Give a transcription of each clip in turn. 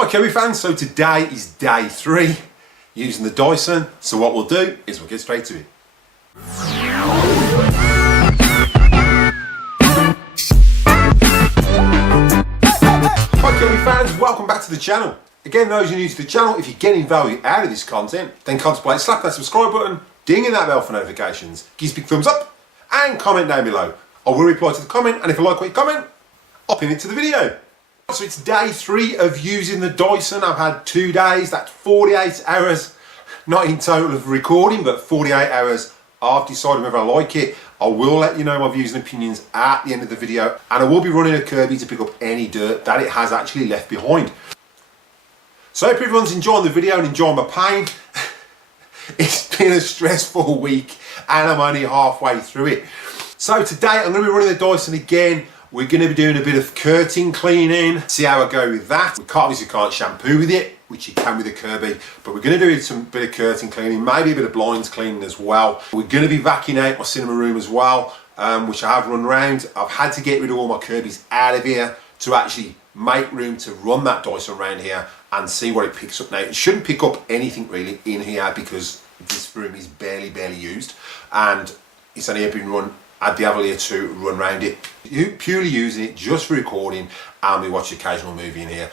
Hi Kirby fans, so today is day 3 using the Dyson. So what we'll do is we'll get straight to it. Hi Kirby fans, welcome back to the channel. Again, those who are new to the channel, if you're getting value out of this content, then contemplate slapping that subscribe button, dinging that bell for notifications, give us a big thumbs up and comment down below. I will reply to the comment, and if you like what you comment, I'll pin it to the video. So it's day 3 of using the Dyson. I've had 2 days, that's 48 hours, not in total of recording, but 48 hours I've decided whether I like it. I will let you know my views and opinions at the end of the video, and I will be running a Kirby to pick up any dirt that it has actually left behind. So I hope everyone's enjoying the video and enjoying my pain. It's been a stressful week and I'm only halfway through it. So today I'm going to be running the Dyson again. We're going to be doing a bit of curtain cleaning, see how I go with that. We obviously can't shampoo with it, which you can with a Kirby, but we're going to do some bit of curtain cleaning, maybe a bit of blinds cleaning as well. We're going to be vacuuming out my cinema room as well, which I have run around. I've had to get rid of all my Kirbys out of here to actually make room to run that Dyson around here and see what it picks up. Now, it shouldn't pick up anything really in here because this room is barely used, and it's only been run at the Avalir to run around it. You purely using it just for recording, and we watch the occasional movie in here.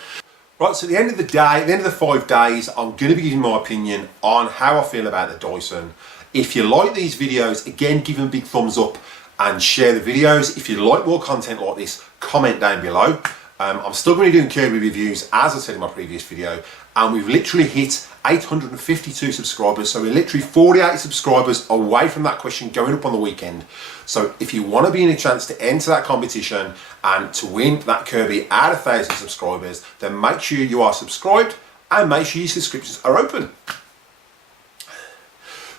Right, so at the end of the day, at the end of the 5 days, I'm going to be giving my opinion on how I feel about the Dyson. If you like these videos, again, give them a big thumbs up and share the videos. If you like more content like this, comment down below. I'm still going to be doing Kirby reviews, as I said in my previous video, and we've literally hit 852 subscribers, so we're literally 48 subscribers away from that question going up on the weekend. So if you want to be in a chance to enter that competition and to win that Kirby at 1,000 subscribers, then make sure you are subscribed and make sure your subscriptions are open.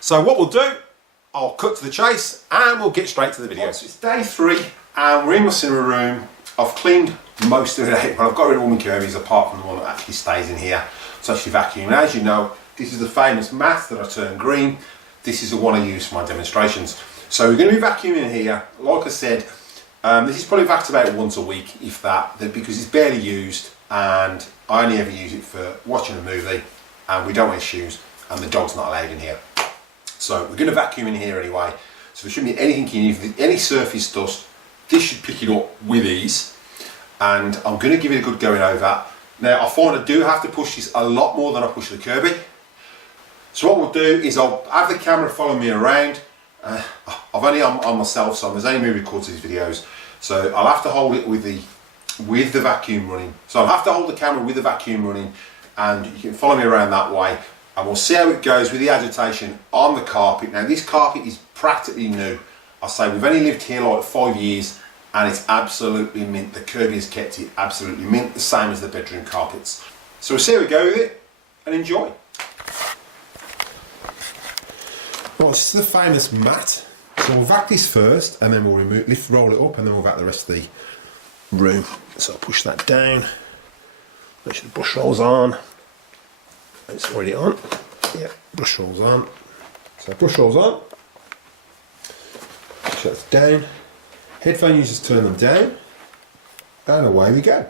So what we'll do, I'll cut to the chase and we'll get straight to the video. So it's day 3 and we're in my cinema room. I've cleaned most of it out, but I've got rid of all my Kirbys apart from the one that actually stays in here. It's actually vacuuming. As you know, this is the famous mat that I turned green. This is the one I use for my demonstrations. So we're going to be vacuuming in here. Like I said, this is probably vacuumed about once a week, if that, because it's barely used, and I only ever use it for watching a movie, and we don't wear shoes, and the dog's not allowed in here. So we're going to vacuum in here anyway. So there shouldn't be anything in here. Any surface dust, this should pick it up with ease, and I'm going to give it a good going over. Now I find I do have to push this a lot more than I push the Kirby. So what we'll do is I'll have the camera follow me around. I've only on myself, so there's only me recording these videos. So I'll have to hold it with the vacuum running. So I'll have to hold the camera with the vacuum running, and you can follow me around that way. And we'll see how it goes with the agitation on the carpet. Now this carpet is practically new. I say we've only lived here like 5 years, and it's absolutely mint. The Kirby has kept it absolutely mint, the same as the bedroom carpets. So we'll see how we go with it and enjoy. Well, this is the famous mat. So we'll vac this first, and then we'll roll it up, and then we'll vac the rest of the room. So I'll push that down. Make sure the brush rolls on. It's already on. Yeah, brush rolls on. So brush rolls on. Shut it down. Headphone users turn them down, and away we go.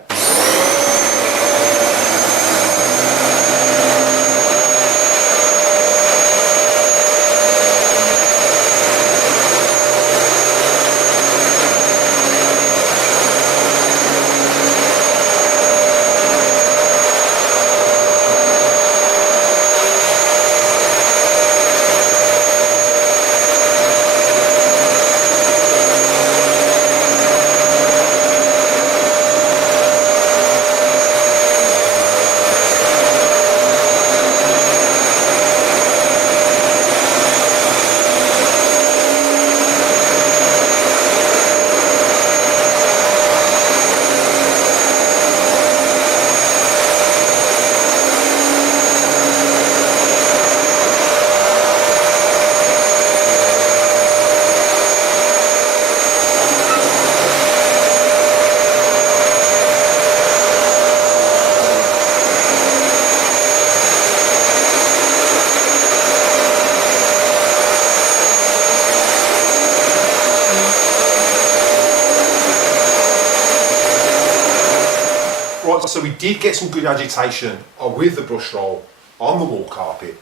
did get some good agitation with the brush roll on the wall carpet.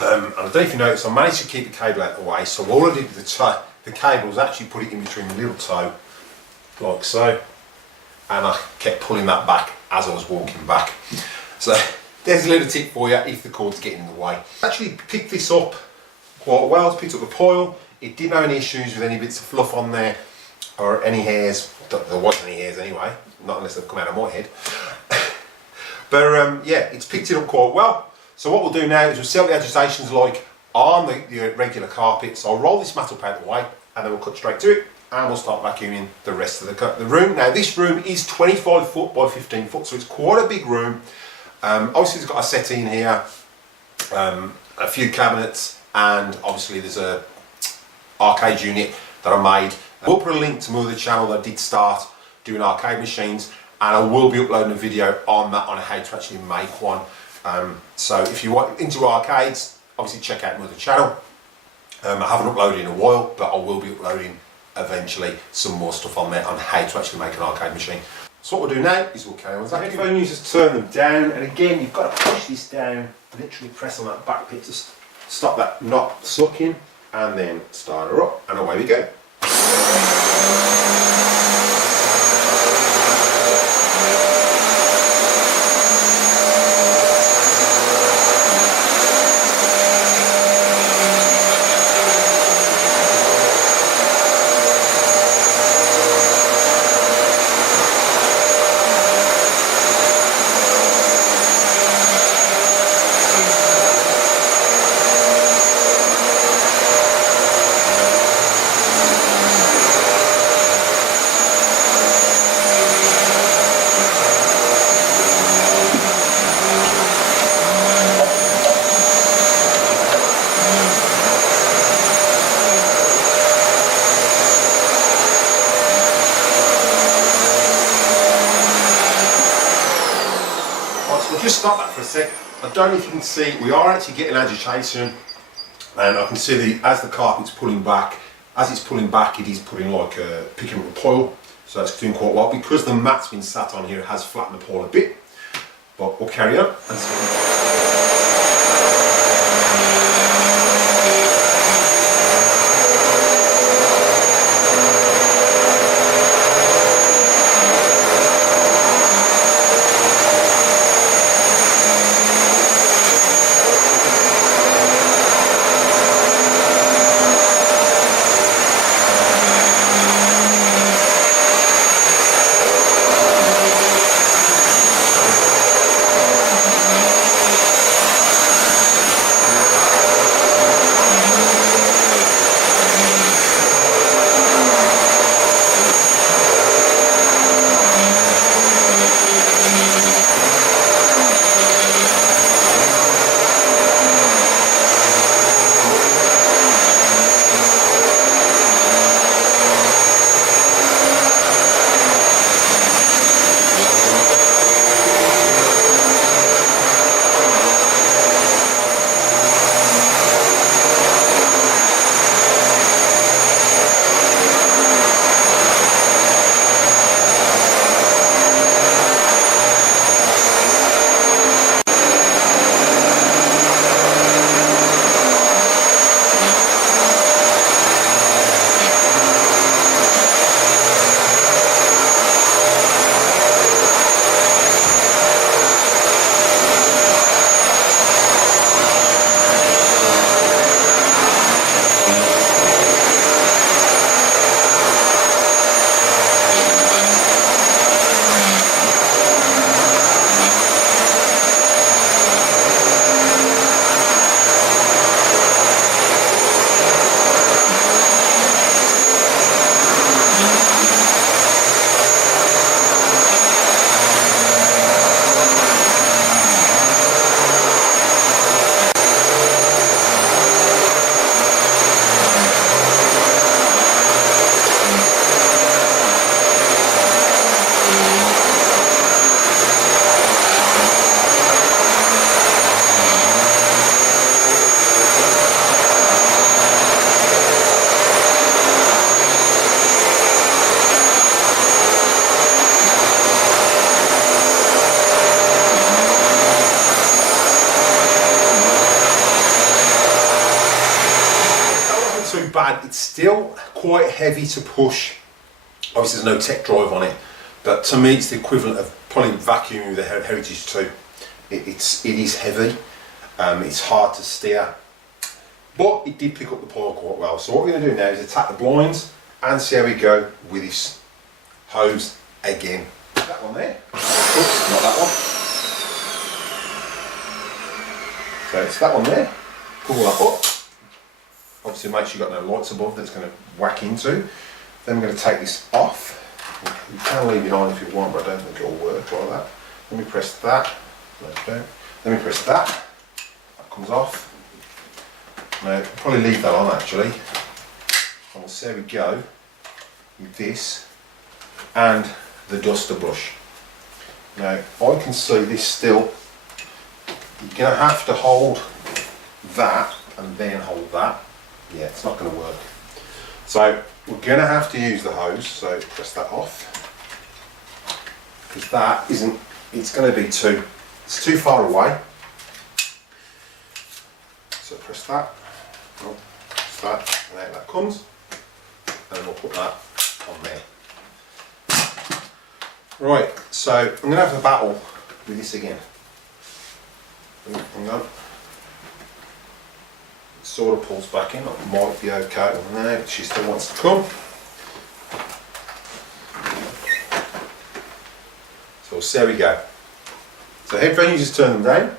And I don't know if you noticed, I managed to keep the cable out of the way, so all I did with the cable was actually put it in between the little toe, like so, and I kept pulling that back as I was walking back. So there's a little tip for you if the cord's getting in the way. I actually picked this up quite well. I picked up the coil. It didn't have any issues with any bits of fluff on there or any hairs. There wasn't any hairs anyway, not unless they've come out of my head. But yeah, it's picked it up quite well. So what we'll do now is we'll see what the agitation's like on the regular carpet. So I'll roll this mat up out of the way and then we'll cut straight to it and we'll start vacuuming the rest of the room. Now this room is 25 foot by 15 foot, so it's quite a big room. Obviously it's got a settee in here, a few cabinets, and obviously there's a arcade unit that I made. We'll put a link to my other channel that I did start doing arcade machines, and I will be uploading a video on that, on how to actually make one. So if you want into arcades, obviously check out my other channel. I haven't uploaded in a while, but I will be uploading eventually some more stuff on there on how to actually make an arcade machine. So what we'll do now is we'll carry on with that. Headphone users, turn them down, and again you've got to push this down, literally press on that back bit to stop that knot sucking, and then start her up, and away we go. Just stop that for a sec. I don't know if you can see, we are actually getting agitation, and I can see as the carpet's pulling back, as it's pulling back, it is putting like picking up the pile, so that's doing quite well. Because the mat's been sat on here, it has flattened the pile a bit, but we'll carry on and see. It's still quite heavy to push. Obviously there's no tech drive on it, but to me it's the equivalent of probably vacuuming with a Heritage 2. It is heavy, it's hard to steer, but it did pick up the pile quite well. So what we're going to do now is attack the blinds and see how we go with this hose again. That one there, oops, not that one. So it's that one there, pull that up. Obviously make sure you've got no lights above that's going to whack into. Then we're going to take this off. You can leave it on if you want, but I don't think it'll work like that. Let me press that. Let me press that. That comes off. Now, I'll probably leave that on actually. And we'll see how we go with this and the duster brush. Now, I can see this still. You're going to have to hold that and then hold that. Yeah, it's not going to work. So we're going to have to use the hose, so press that off. Because that isn't, it's going to be it's too far away. So press that, press that, and out that comes. And we'll put that on there. Right, so I'm going to have a battle with this again. Hang on. Sort of pulls back in, that might be okay. No, she still wants to come. So we'll see how we go. So headphone, you just turn them down.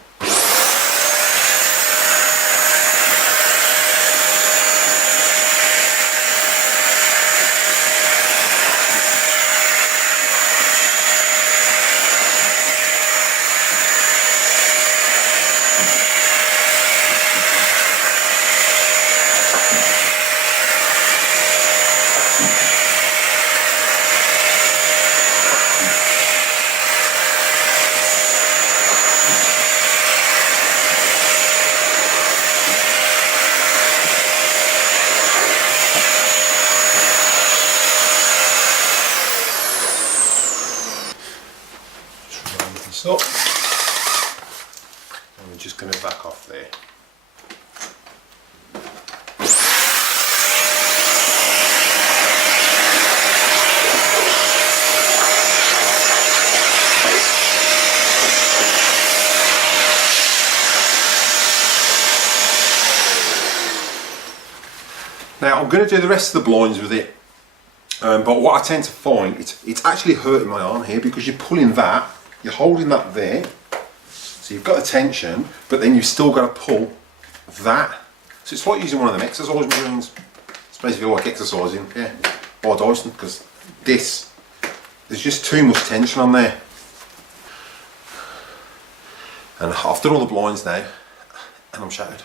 Up. And we're just going to back off there. Now I'm going to do the rest of the blinds with it, but what I tend to find, it's actually hurting my arm here because you're pulling that. You're holding that there, so you've got the tension, but then you've still got to pull that. So it's like using one of them exercise machines. It's basically like exercising, yeah, by Dyson, because there's just too much tension on there. And I've done all the blinds now, and I'm shattered.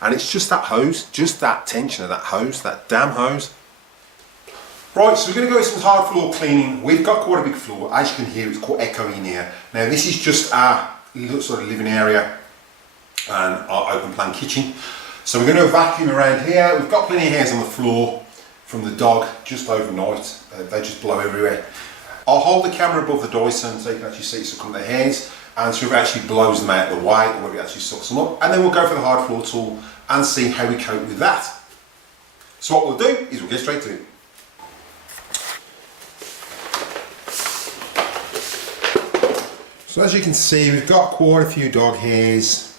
And it's just that hose, just that tension of that hose, that damn hose. Right, so we're going to go with some hard floor cleaning. We've got quite a big floor. As you can hear, it's quite echoey in here. Now this is just our little sort of living area and our open plan kitchen. So we're going to vacuum around here. We've got plenty of hairs on the floor from the dog just overnight. They just blow everywhere. I'll hold the camera above the Dyson so you can actually see some of the hairs and see if it actually blows them out of the way or whether it actually sucks them up. And then we'll go for the hard floor tool and see how we cope with that. So what we'll do is we'll get straight to it. So as you can see, we've got quite a few dog hairs,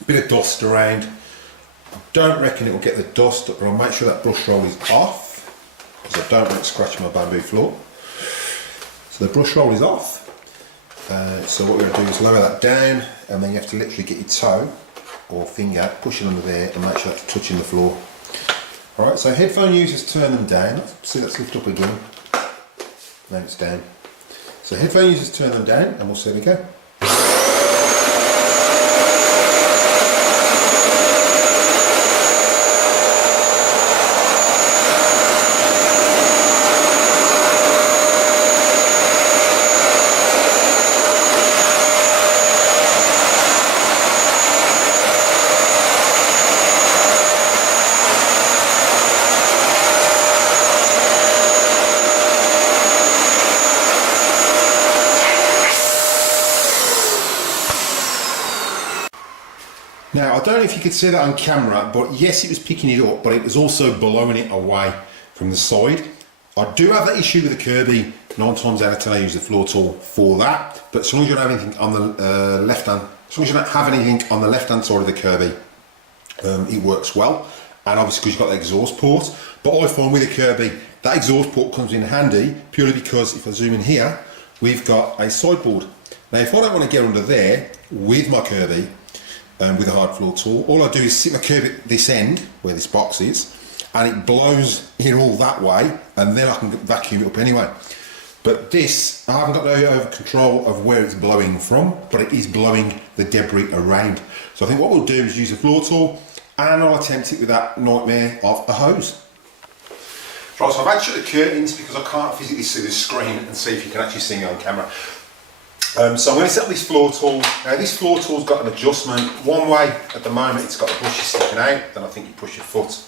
a bit of dust around. I don't reckon it will get the dust, but I'll make sure that brush roll is off, because I don't want it scratching my bamboo floor. So the brush roll is off. So what we're going to do is lower that down, and then you have to literally get your toe or finger, push it under there, and make sure that's touching the floor. Alright, so headphone users turn them down. See, let's lift up again. Now it's down. So headphone users turn them down and we'll see how we go. Now, I don't know if you could see that on camera, but yes, it was picking it up, but it was also blowing it away from the side. I do have that issue with the Kirby. 9 times out of 10 I use the floor tool for that, but as long as you don't have anything on the left hand, as long as you don't have anything on the left hand side of the Kirby, it works well. And obviously because you've got the exhaust port, but I find with the Kirby, that exhaust port comes in handy purely because if I zoom in here, we've got a sideboard. Now if I don't want to get under there with my Kirby, with a hard floor tool, all I do is sit my Kirby at this end, where this box is, and it blows it all that way, and then I can vacuum it up anyway. But this, I haven't got no control of where it's blowing from, but it is blowing the debris around. So I think what we'll do is use a floor tool, and I'll attempt it with that nightmare of a hose. Right, so I've had to shut the curtains because I can't physically see the screen and see if you can actually see me on camera. So I'm going to set up this floor tool. Now this floor tool's got an adjustment. One way at the moment it's got the brushes sticking out, then I think you push your foot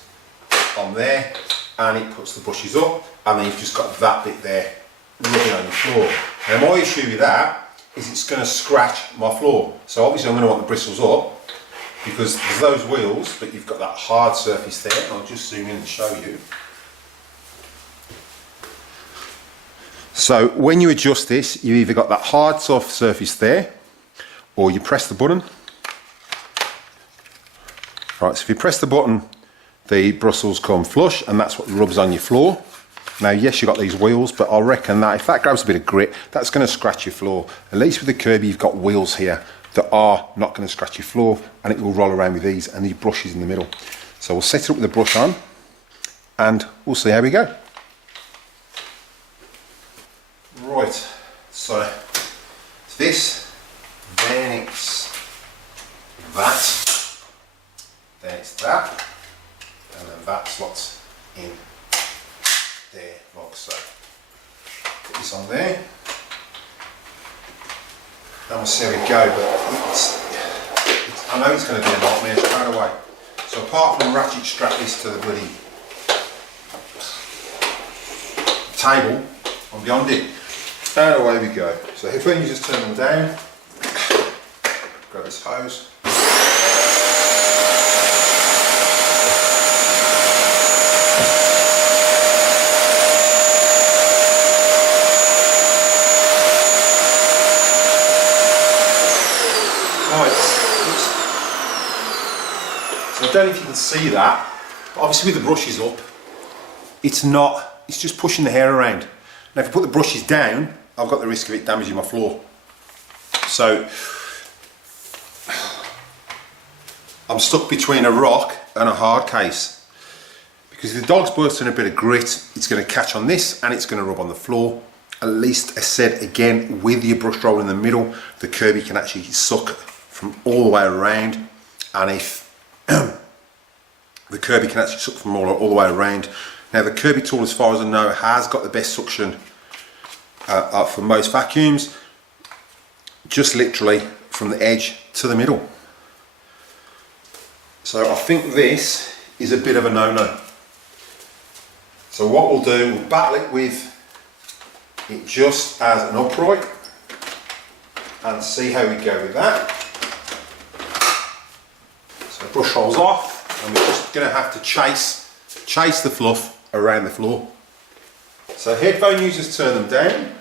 on there and it puts the brushes up, and then you've just got that bit there rubbing on the floor. Now my issue with that is it's going to scratch my floor. So obviously I'm going to want the bristles up because there's those wheels, but you've got that hard surface there. I'll just zoom in and show you. So when you adjust this, you either got that hard soft surface there, or you press the button. Right, so if you press the button, the bristles come flush, and that's what rubs on your floor. Now yes, you've got these wheels, but I reckon that if that grabs a bit of grit, that's going to scratch your floor. At least with the Kirby, you've got wheels here that are not going to scratch your floor, and it will roll around with these, and the brush is in the middle. So we'll set it up with the brush on, and we'll see how we go. Right, so it's this, then it's that, then it's that, and then that slots in there like so. Put this on there, and we'll see how we go, but I know it's going to be a nightmare straight away. So apart from ratchet strap this to the bloody table, I'm beyond it. And away we go. So if we just turn them down, grab this hose. Right, so I don't know if you can see that, but obviously with the brushes up, it's just pushing the hair around. Now if I put the brushes down, I've got the risk of it damaging my floor. So I'm stuck between a rock and a hard case, because if the dog's bursting a bit of grit, it's going to catch on this and it's going to rub on the floor. At least, I said again, with your brush roll in the middle, the Kirby can actually suck from all the way around, and if the Kirby can actually suck from all the way around. Now the Kirby tool, as far as I know, has got the best suction for most vacuums, just literally from the edge to the middle. So I think this is a bit of a no-no. So what we'll do, we'll battle it with it just as an upright and see how we go with that. So brush rolls off, and we're just going to have to chase the fluff around the floor. So headphone users, turn them down.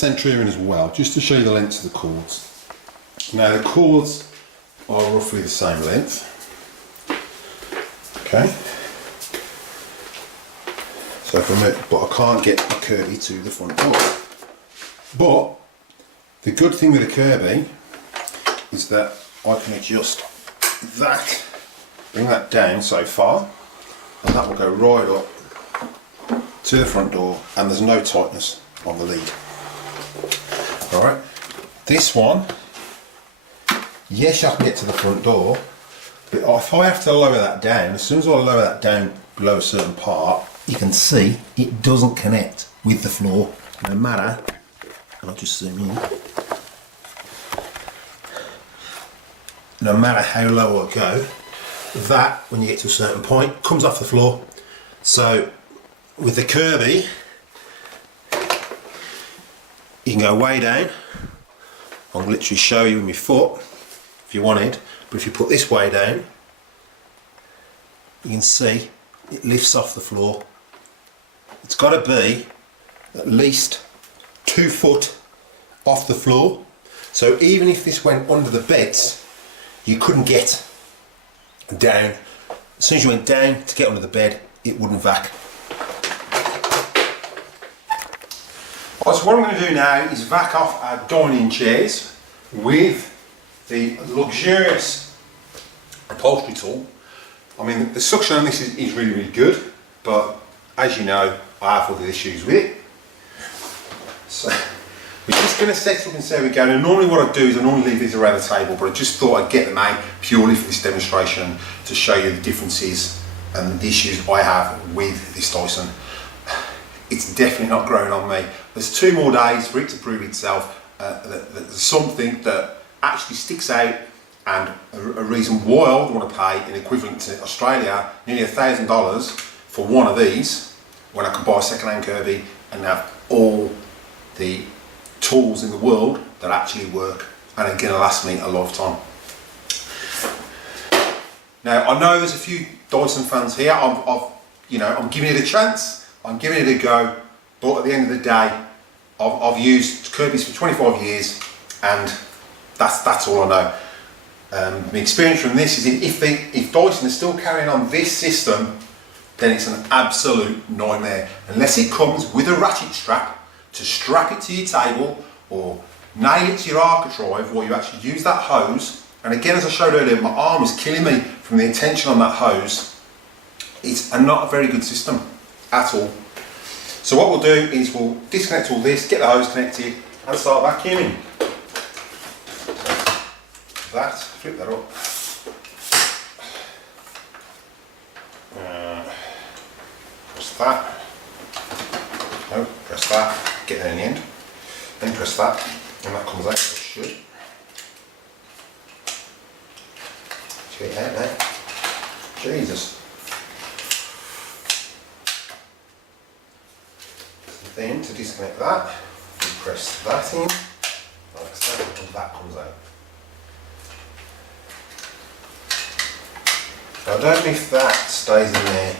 centre here in as well, just to show you the lengths of the cords. Now the cords are roughly the same length. Okay. So but I can't get the Kirby to the front door. But the good thing with the Kirby is that I can adjust that, bring that down so far, and that will go right up to the front door, and there's no tightness on the lead. Alright, this one, yes, I can get to the front door, but if I have to lower that down, as soon as I lower that down below a certain part, you can see it doesn't connect with the floor, no matter, and I'll just zoom in, no matter how low I go, that, when you get to a certain point, comes off the floor. So with the Kirby, you can go way down. I'll literally show you with my foot if you wanted, but if you put this way down, you can see it lifts off the floor. It's got to be at least 2 foot off the floor, so even if this went under the beds, you couldn't get down. As soon as you went down to get under the bed, it wouldn't vac. Right, so what I'm going to do now is vac off our dining chairs with the luxurious upholstery tool. I mean, the suction on this is really, really good, but as you know, I have other issues with it. So we're just going to set up and see how we go. And normally what I do is I normally leave these around the table, but I just thought I'd get them out purely for this demonstration to show you the differences and the issues I have with this Dyson. It's definitely not growing on me. There's 2 more days for it to prove itself. There's something that actually sticks out, and a reason why I would want to pay an equivalent to Australia nearly $1,000 for one of these, when I can buy a second-hand Kirby and have all the tools in the world that actually work and are going to last me a lifetime. Now I know there's a few Dyson fans here. I'm giving it a chance. I'm giving it a go. But at the end of the day, I've used Kirby's for 25 years, and that's all I know. My experience from this is if Dyson is still carrying on this system, then it's an absolute nightmare. Unless it comes with a ratchet strap to strap it to your table or nail it to your architrave, or you actually use that hose. And again, as I showed earlier, my arm is killing me from the tension on that hose. It's not a very good system at all. So what we'll do is we'll disconnect all this, get the hose connected, and start vacuuming. That, flip that up. Press that. No, press that. Get there in the end. Then press that, and that comes out. It should. Get it out now. Jesus. Then to disconnect that, you press that in, like so, and that comes out. Now I don't know if that stays in there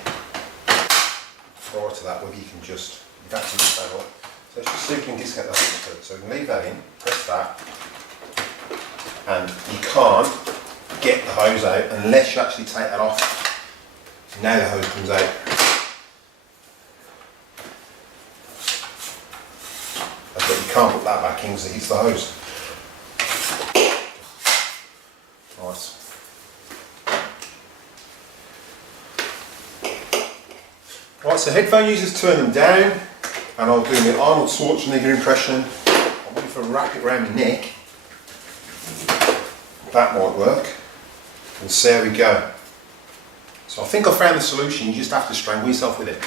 prior to that, whether you can just vacuum that up. So it's just so you can disconnect that in. So you can leave that in, press that, and you can't get the hose out unless you actually take that off. Now the hose comes out. But you can't put that back in because it hits the hose. Nice. Right, so headphone users turn them down, and I'll do the Arnold Schwarzenegger impression. I'm going to wrap it around my neck. That might work. We'll see how we go. So I think I found the solution. You just have to strangle yourself with it.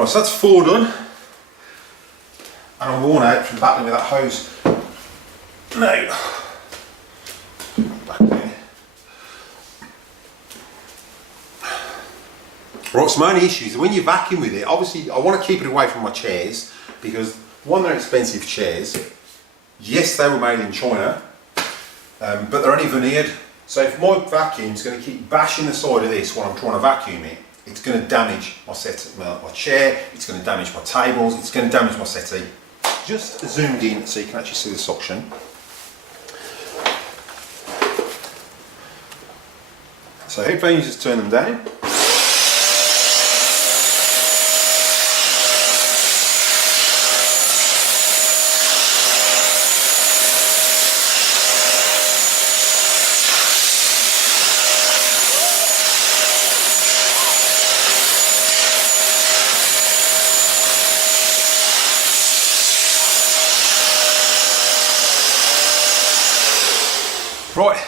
Right, so that's 4 done. And I'm worn out from battling with that hose. No. Back there. Right, so my only issue is when you vacuum with it, obviously I want to keep it away from my chairs because one, they're expensive chairs. Yes, they were made in China, but they're only veneered. So if my vacuum's going to keep bashing the side of this while I'm trying to vacuum it, it's going to damage my my chair, it's going to damage my tables, it's going to damage my settee. Just zoomed in so you can actually see the suction. So headphone users, turn them down. Right,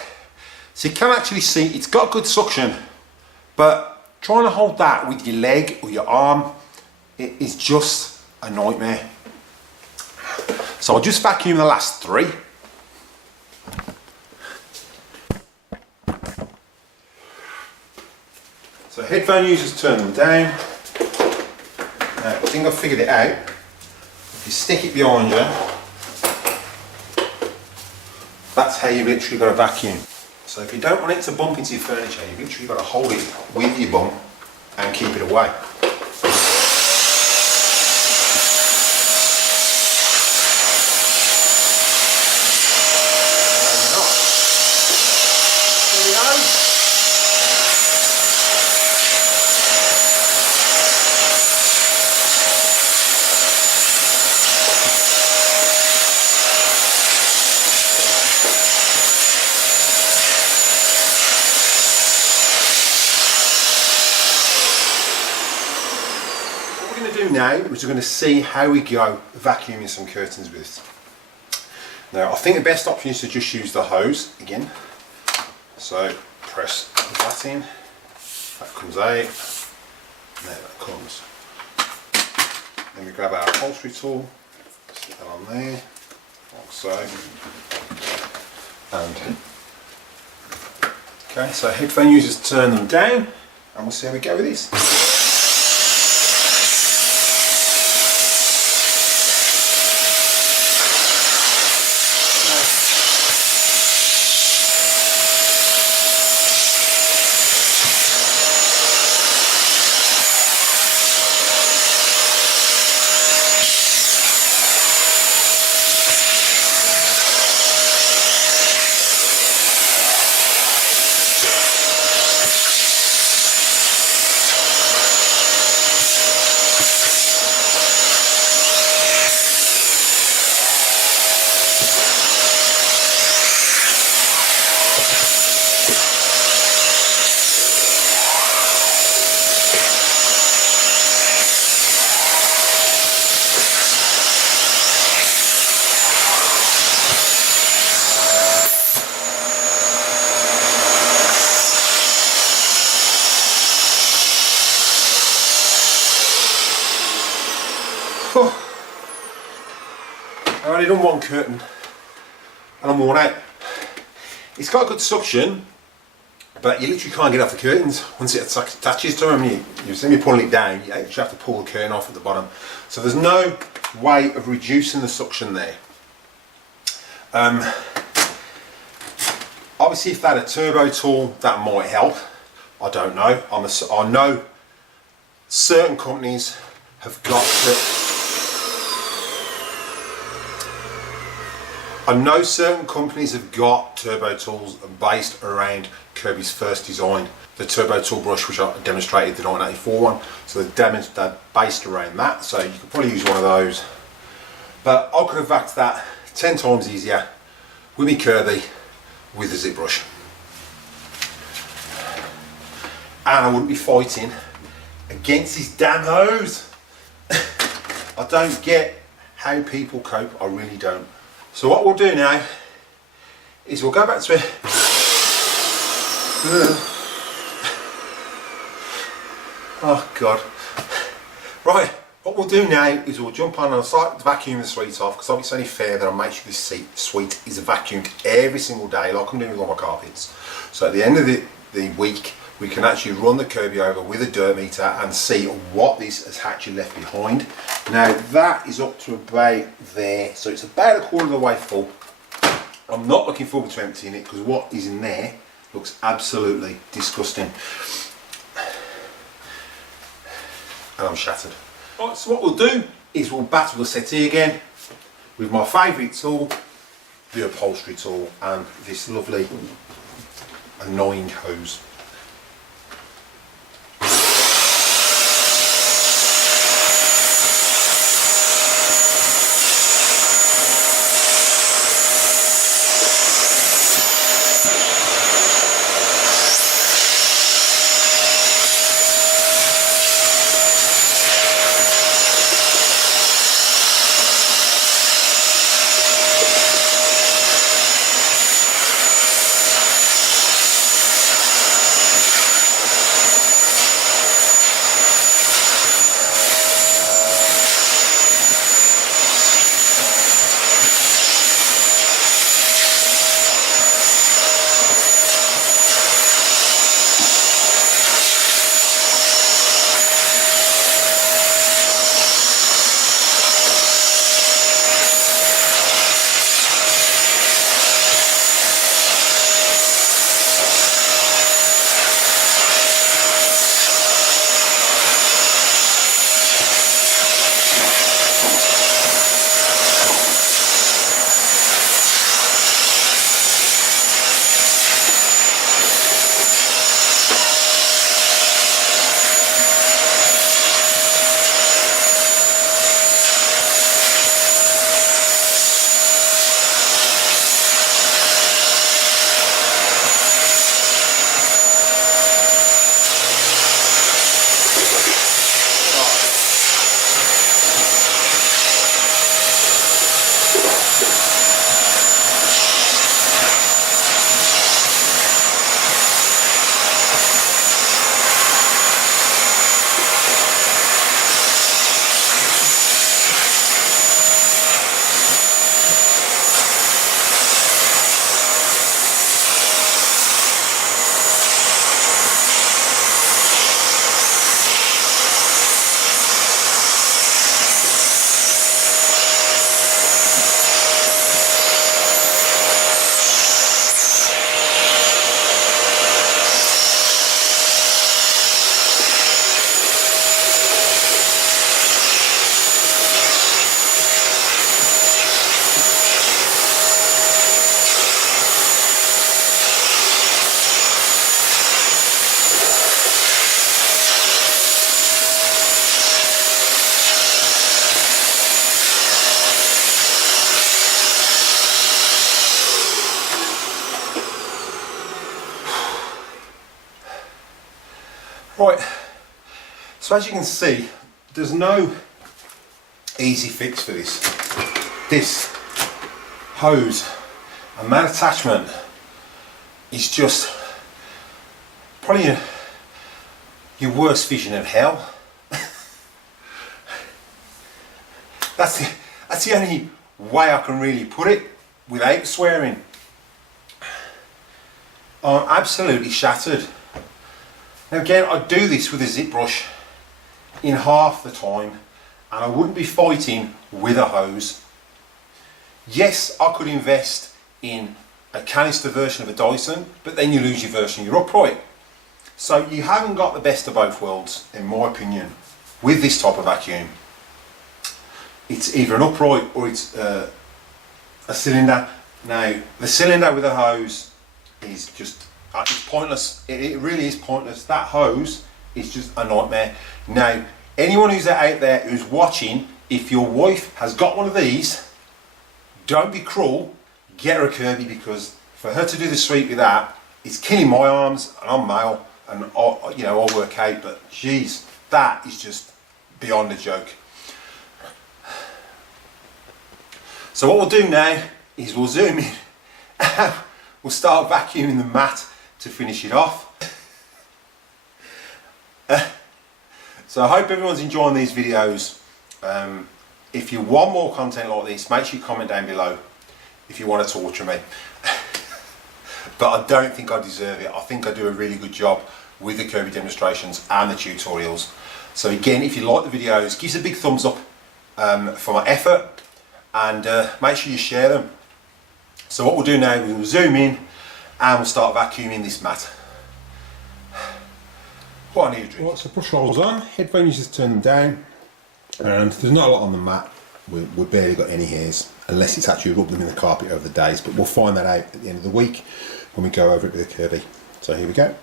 so you can actually see it's got good suction, but trying to hold that with your leg or your arm, it is just a nightmare. So I'll just vacuum the last 3. So headphone users, turn them down. Now, I think I've figured it out. If you stick it behind you, that's how you've literally got to vacuum. So if you don't want it to bump into your furniture, you've literally got to hold it with your bum and keep it away. Now we're going to see how we go vacuuming some curtains with it. Now I think the best option is to just use the hose again. So press that in, that comes out, there that comes. Then we grab our upholstery tool, stick that on there, like so. And okay, so headphone users, turn them down and we'll see how we go with this. I've only done one curtain and I'm worn out. It's got good suction, but you literally can't get off the curtains once it attaches to them. You see me pulling it down, you actually have to pull the curtain off at the bottom. So there's no way of reducing the suction there. Obviously if they had a turbo tool that might help, I don't know. I know certain companies have got turbo tools based around Kirby's first design, the turbo tool brush which I demonstrated, the 1984 one. So they're based around that, so you could probably use one of those. But I could have vacuumed that 10 times easier with me Kirby with a zip brush. And I wouldn't be fighting against this damn hose. I don't get how people cope, I really don't. So what we'll do now is we'll go back to it. Oh God. Right, What we'll do now is we'll jump on and I'll start to vacuum the suite off, because obviously it's only fair that I make sure this suite is vacuumed every single day like I'm doing with all my carpets. So at the end of the week we can actually run the Kirby over with a dirt meter and see what this has actually left behind. Now that is up to about there, so it's about a quarter of the way full. I'm not looking forward to emptying it because what is in there looks absolutely disgusting. And I'm shattered. Right, so what we'll do is we'll battle the settee again with my favourite tool, the upholstery tool, and this lovely annoying hose. Right, so as you can see, there's no easy fix for this. This hose and that attachment is just probably your worst vision of hell. That's the only way I can really put it without swearing. I'm absolutely shattered. Now again, I do this with a zip brush in half the time, and I wouldn't be fighting with a hose. Yes, I could invest in a canister version of a Dyson, but then you lose your version of your upright. So you haven't got the best of both worlds, in my opinion, with this type of vacuum. It's either an upright or it's a cylinder. Now, the cylinder with a hose is just, it's pointless. It really is pointless. That hose is just a nightmare. Now, anyone who's out there who's watching, if your wife has got one of these, don't be cruel, get her a Kirby, because for her to do the sweep with that, it's killing my arms, and I'm male, and I'll work out, but geez, that is just beyond a joke. So what we'll do now is we'll zoom in. We'll start vacuuming the mat to finish it off. So I hope everyone's enjoying these videos. If you want more content like this, make sure you comment down below if you want to torture me. But I don't think I deserve it. I think I do a really good job with the Kirby demonstrations and the tutorials. So again, if you like the videos, give us a big thumbs up for my effort, and make sure you share them. So what we'll do now, we'll zoom in and we'll start vacuuming this mat. What I need a drink. Right, so brush rolls on, headphones, just turn them down, and there's not a lot on the mat. We've barely got any hairs, unless it's actually rubbed them in the carpet over the days, but we'll find that out at the end of the week when we go over it with the Kirby. So here we go.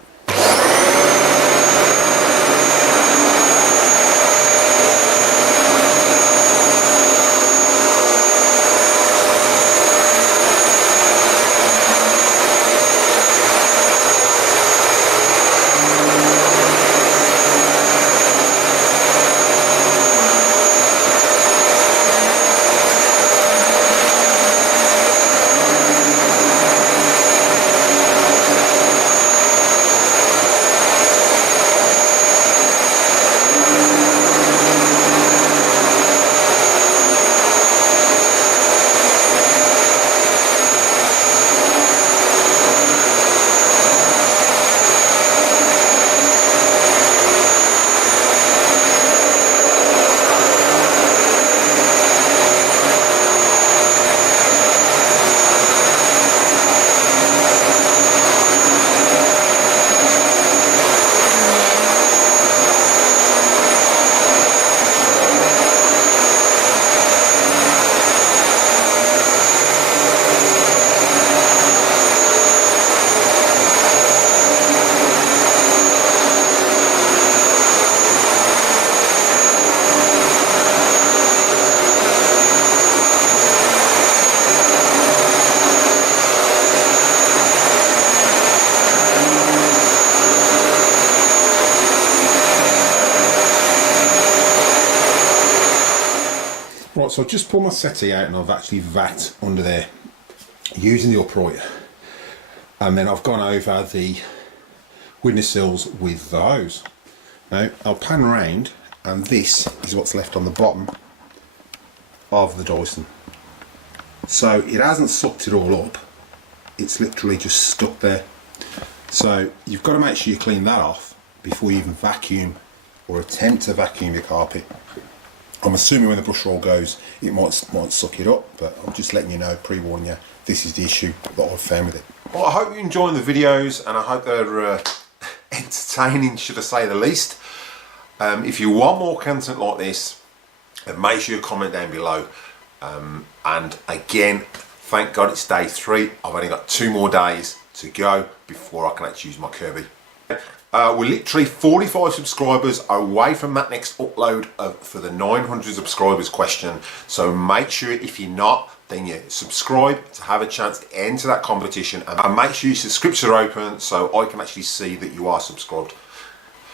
Right, so I've just pulled my settee out and I've actually vat under there using the upright, and then I've gone over the windowsills with the hose. Now I'll pan round, and this is what's left on the bottom of the Dyson. So it hasn't sucked it all up, it's literally just stuck there. So you've got to make sure you clean that off before you even vacuum or attempt to vacuum your carpet. I'm assuming when the brush roll goes, it might suck it up, but I'm just letting you know, pre-warning you, this is the issue that I've found with it. Well, I hope you're enjoying the videos, and I hope they're entertaining, should I say the least. If you want more content like this, then make sure you comment down below. And again, thank God it's day 3. I've only got 2 more days to go before I can actually use my Kirby. We're literally 45 subscribers away from that next upload for the 900 subscribers question. So make sure, if you're not, then you subscribe to have a chance to enter that competition, and make sure your subscriptions are open so I can actually see that you are subscribed.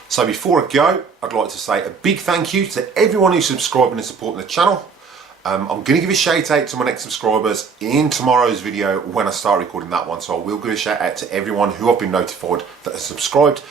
So before I go, I'd like to say a big thank you to everyone who's subscribing and supporting the channel. I'm going to give a shout out to my next subscribers in tomorrow's video when I start recording that one. So I will give a shout out to everyone who I've been notified that has subscribed.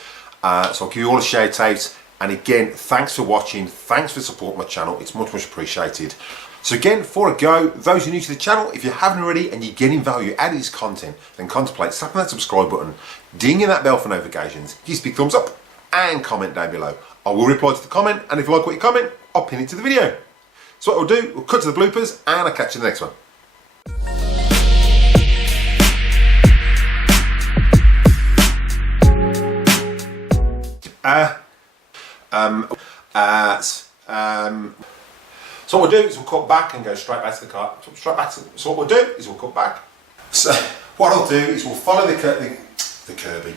So I'll give you all a shout out, and again, thanks for watching, thanks for supporting my channel, it's much appreciated. So again, before I go, those who are new to the channel, if you haven't already and you're getting value out of this content, then contemplate slapping that subscribe button, dinging that bell for notifications, give us a big thumbs up, and comment down below. I will reply to the comment, and if you like what you comment, I'll pin it to the video. So what we'll do, we'll cut to the bloopers, and I'll catch you in the next one. So what we'll do is we'll cut back and go straight back to the car. So what we'll do is we'll cut back. So what I'll do is we'll follow the Kirby.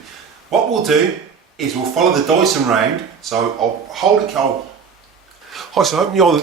What we'll do is we'll follow the Dyson round. So I'll hold it cold. Hi, so I hope you're